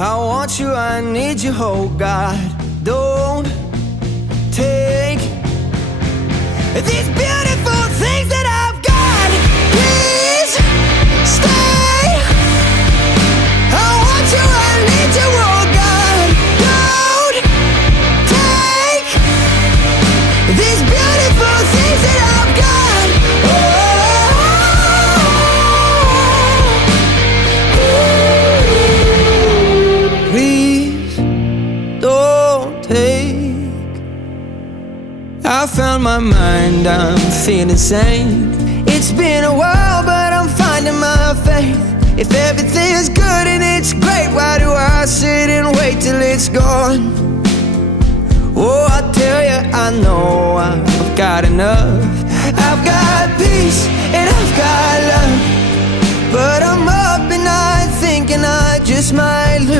I want you, I need you, oh God. Don't take these beautiful things that I've got. Please stay. I want you, I need you, oh God. Don't take these beautiful things that I've got. Please don't take. I found my mind, I'm feeling sane. It's been a while, but I'm finding my faith. If everything's good and it's great, why do I sit and wait till it's gone? Oh, I tell you, I know I've got enough. I've got peace and I've got love, but I'm up and I thinking I just might lose.